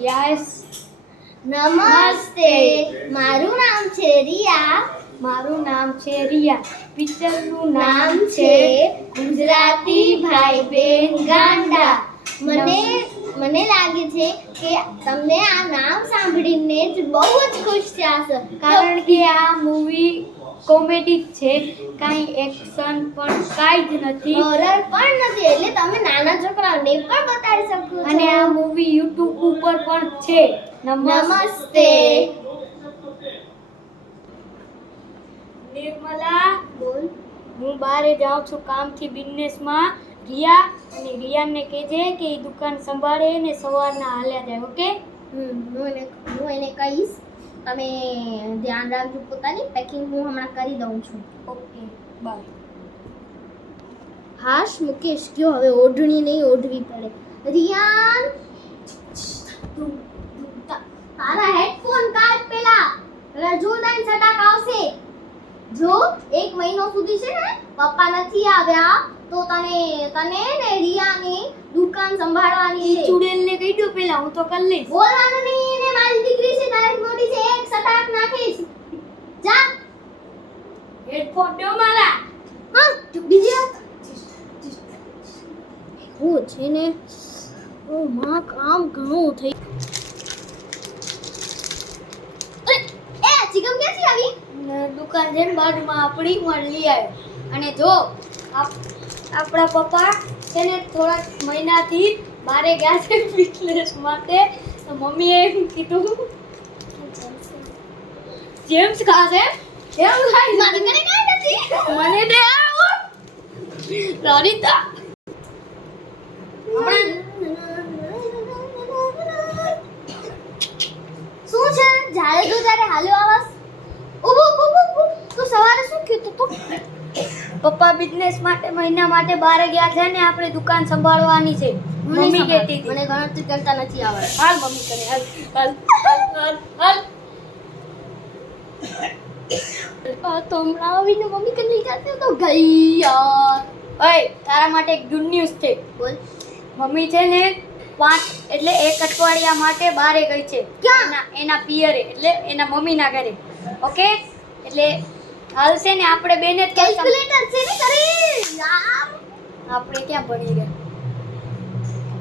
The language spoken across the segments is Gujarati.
યસ. નમસ્તે, મારું નામ છે રિયા. મારું નામ છે રિયા. પિક્ચરનું નામ છે ગુજરાતી ભાઈ બહેન ગાંડા. મને લાગે છે કે તમને આ નામ સાંભળીને જ બહુ જ ખુશ થયા હશો, કારણ કે આ મૂવી કોમેડી છે, કાંઈ એક્શન પણ કાંઈ જ નથી. હોરર પણ નથી, એટલે તમે નાના છોકરાઓને પણ બતાડી શકો છો. અને આ મૂવી YouTube ઉપર પણ છે. નમસ્તે. નિર્મલા, બોલ. હું બહાર જાઉં છું કામથી બિઝનેસમાં. રિયા અને રિયાને કહેજે કે એ દુકાન સંભાળે ને સવારના હાલ્યા જાય. ઓકે? હું એને કહીશ. તમે ધ્યાન રાખજો પોતાની પેકિંગ. હું હમણાં કરી દઉં છું. Okay, by. હાશ મુકેશ કયો, હવે ઓઢણી નહીં ઓઢવી પડે. રિયાન, તારા હેડફોન કાઢ પેલા. જોરદાર સટાક આવશે. જો 1 મહિનો સુધી છે ને પપ્પા નથી આવ્યા તો તને ને રિયાની દુકાન સંભાળવાની છે. ચુડેલને કહી દો પેલા, હું તો કરી લઈશ. બોલવાનું નહીં, એને મારી દીકરી છે, તારી મોટી છે, એક સટાક નાખીશ. જા. હેડફોન દો મારા. હા, બીજી વાત. હું છે ને ઓ માં કામ ઘણું થઈ. એ ચિકન ક્યાંથી આવી? દુકાન છે ને બાજુમાં આપણી માં લઈ આવ્યો. અને જો આપણા પપ્પા છે ને થોડાક મહિનાથી બારે ગયા છે બિઝનેસ માટે. તો મમ્મીએ એમ કીધું જેમ્સ ખાશે. એમ ખાઈ મારી ઘરે કાંઈ નથી. મને દે આવો રાણીતા. શું છે? જ્યારે જો ત્યારે હાલ્યો આવાસ. ઊભો તું સવારે શું કીધું તું? પપ્પા બિઝનેસ માટે મહિના માટે બારે ગયા છે ને આપણે દુકાન સંભાળવાની છે. મમ્મી કહેતી હતી. મને ગણતરી કરતા નથી આવડે. હાલ મમ્મી કરે, હાલ હાલ હાલ હાલ. તો હમણાં આવીને મમ્મી કને લઈ જતી તો ગઈ યાર. ઓય, તારા માટે એક ગુડ ન્યૂઝ છે. બોલ. મમ્મી છે ને 1 અઠવાડિયા માટે બારે ગઈ છે. ક્યાં? એના પિયરે, એટલે એના મમ્મીના ઘરે. ઓકે? એટલે હાલ છે ને આપણે બેને જ કેલ્ક્યુલેટર છે ને કરી યાર. આપણે ક્યાં ભણી ગયા?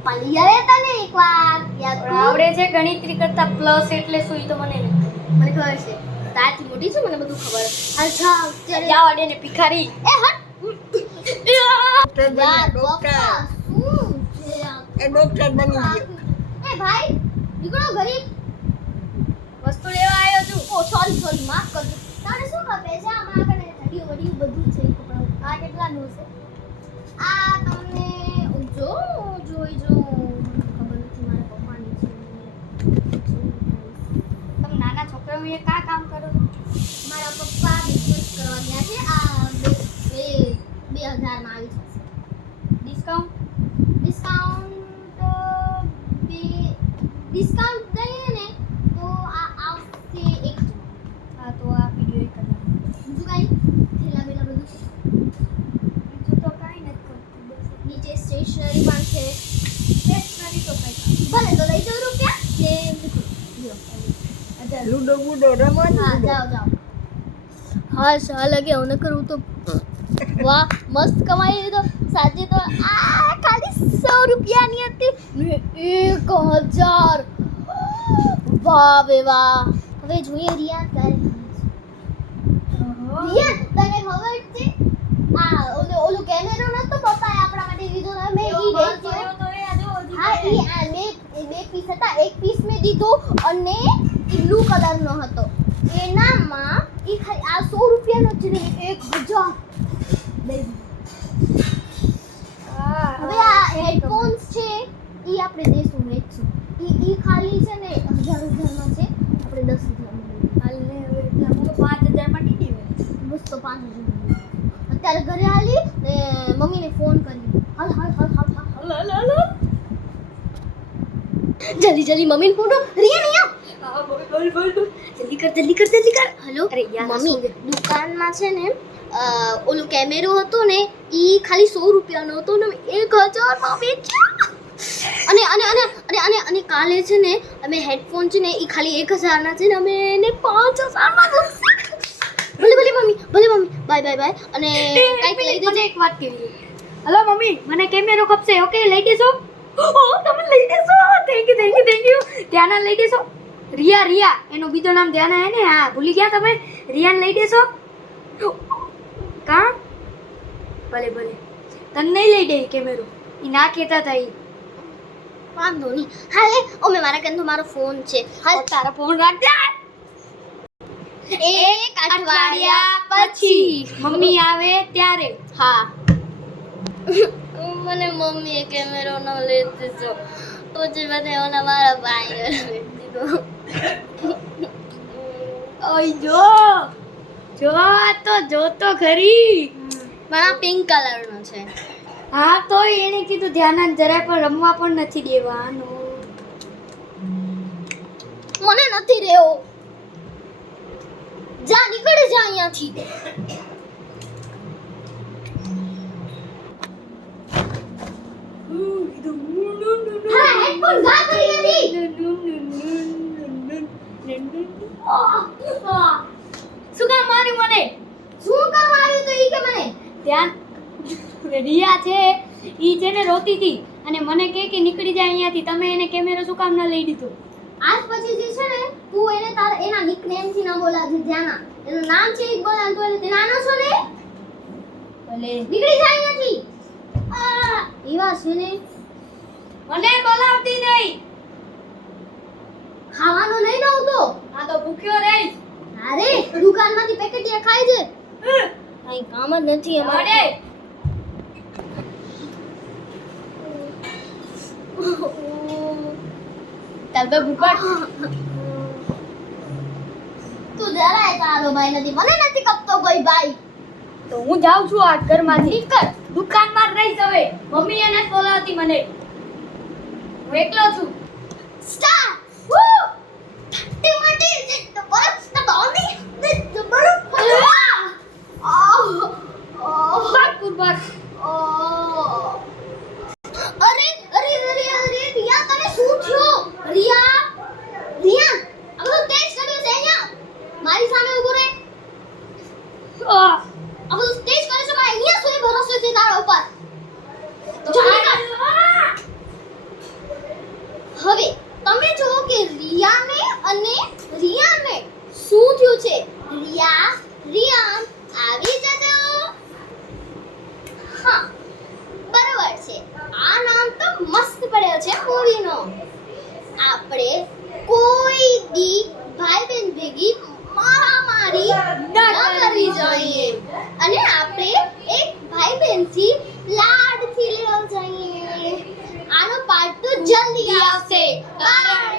પાલી આવે તને એકવાર યાદ કર. આવડે છે ગણિતરી કરતા પ્લસ એટલે શું ઈ તો મને નથી. મને ખબર છે. તારથી મોટી છું, મને બધું ખબર. હાલ ચાલ ચાલ. જાવ અડે ને ભિખારી. એ હટ. યાર બાપા શું છે આ? એ ડોક્ટર બની ગયો. એ ભાઈ નીકળો ગરીબ. વસ્તુ લેવા આવ્યો છું. ઓ સોરી માફ કરજો. તારે શું ખપે છે? આમાં આગળ ઘડિયું વડિયું બધું છે કપડાં. આ કેટલાનું છે? આ તમને જોઈ જો ખબર નથી, મારા પપ્પાની છે. તમે નાના છોકરાઓએ કા કામ કરો છો? મારા પપ્પા બિઝનેસ કરવા ગયા છે. આ 2000 માં આવી જશે. ડિસ્કાઉન્ટ ડિસ્કાઉન્ટ દઈએ ને તો આ આવશે 1 જણ. હા, તો આ વિડિયો એક કલાક. બીજું કાંઈ થેલા બેલા બધું છે. બીજું તો કાંઈ નથી કરતું. બસ નીચે સ્ટેશનરી પણ છે. સ્ટેશનરી તો કંઈ કામ. ભલે તો લઈ જાઉં રૂપિયા ને લ્યો. લૂડો બુડો રમવાનું. હા જાઓ. હા સાલ લગે હું કરું તો વાહ મસ્ત કમાઈ લીધો. સાચે તો આ ખાલી 100 રૂપિયાની હતી ને 1000. વાહ બે વાહ. હવે જોઈએ રિયા તારે. રિયા તને ખબર છે આ ઓલું કેમેરો નતો પપ્પાએ આપણા માટે લીધો ને મેં ઈ વેચ્યો. હા ઈ આ બે પીસ હતા. એક પીસ મેં દીધો અને બ્લુ કલરનો હતો. એનામાં ઈ ખાલી આ 100 રૂપિયાનો જ નહીં 1000. હવે આ હેડફોન્સ છે ઈ આપણે દેશું વેચશું. ઈ ખાલી છે ને 1000 માં છે. આપણે 10,000 માં હાલ ને હવે એટલે હું તો 5000 માં ટીડી હોય. બસ તો 5,000 અત્યારે ઘરે હાલી ને મમ્મીને ફોન કરી. હાલ જલ્દી મમ્મીને ફોન. રિયા નહીં હા, બોલ. જલ્દી કર. હેલો અરે યાર, મમ્મી દુકાનમાં છે ને ઓલું કેમેરો હતો ને ઈ ખાલી 100 રૂપિયાનો હતો ને 1000 માં વેચ્યો. અને અને અને અને અને અને કાલે છે ને અમે હેડફોન છે ને એ ખાલી 1000 ના છે ને અમે એને 5000 માં ભલે ભલે મમ્મી બાય બાય બાય અને કઈક લઈ દેજો. મને એક વાત કહેવી છે. હલો મમ્મી, મને કેમેરો ખપશે. ઓકે, લઈ દેશો? ઓ તમે લઈ દેશો? Thank you. ધ્યાના લઈ દેશો? રિયા એનું બીજું નામ ધ્યાના હે ને? હા, ભૂલી ગયા તમે? રિયાને લઈ દેશો? કા ભલે તને નહીં લઈ દે કેમેરો. ઈ ના કહેતા હતા ઈ. વાંધો નહીં. હાલે ઓમે મારા કન તો મારો ફોન છે. હાલ તારા ફોન રાખ દે. એક અઠવાડિયા પછી મમ્મી આવે ત્યારે. હા મને મમ્મીએ કેમેરો ન લઈ દીધો પછી મને ઓલા મારા ભાઈએ લઈ દીધો. ઓય જો આ તો જોતો ખરી. મારા પિંક કલરનો છે. હા તો એને કીધું ધ્યાન જરાય પણ રમવા પણ નથી દેવાનું. મને નથી રહેવો. જા નીકળ જા અહીંયાથી. હા હેડફોન ગા કરી નથી. શું કામ માર્યું મને? શું કરવા આવ્યું તો ઈ કે મને ધ્યાન રિયા છે ઈ છે ને રોતી હતી અને મને કે નીકળી જાય અહીંયાથી. તમે એને કેમેરો શું કામ ના લઈ દીધો? આજ પછી જે છે ને તું એને તારા એના નિકનેમ થી ના બોલાવજે. ધ્યાના એનું નામ છે ઈ બોલાવ તો એને તે નાનો છો ને ભલે નીકળી જાય અહીંયાથી. એવા છે ને મને બોલાવતી નહીં. ખાવાનું નહીં દઉં તો આ તો ભૂખ્યો રહીશ. અરે દુકાનમાંથી પેકેટિયા ખાય છે. કઈ કામ જ નથી અમારે. અરે ચાલ બે ભૂપટ તું જરાય તારો ભાઈ નથી. મને નથી કપતો કોઈ ભાઈ. તો હું જાઉં છું આ ઘરમાંથી. નીકળ. દુકાનમાં જ રહીશ હવે. મમ્મી એને જ બોલાવતી મને. હું એકલો છું. સ્ટાર્ટ વૂ ટી માટી જે બરફ ના બાઉની તે બરફ ફળવા કુરબાન અરે રિયા તને શું થયો? રિયા આ બધું ટેસ્ટ કર્યું છે અહીંયા મારી સામે ઊભો રહે. આ બધું ટેસ્ટ કરે છે મારે અહીંયા સુધી ભરોસો છે તારા ઉપર. હવે તમે જો કે રિયાને શું થયું છે. રિયાન આવી જજો. હા બરાબર છે. આ નામ તો મસ્ત પડ્યો છે મૂવીનો. આપણે કોઈ દી ભાઈ બહેન ભેગી મારામારી ન કરવી જોઈએ અને આપણે એક ભાઈ બહેનથી લાડથી લેવા જોઈએ. આનો પાર્ટ તો જલ્દી આવશે કારણ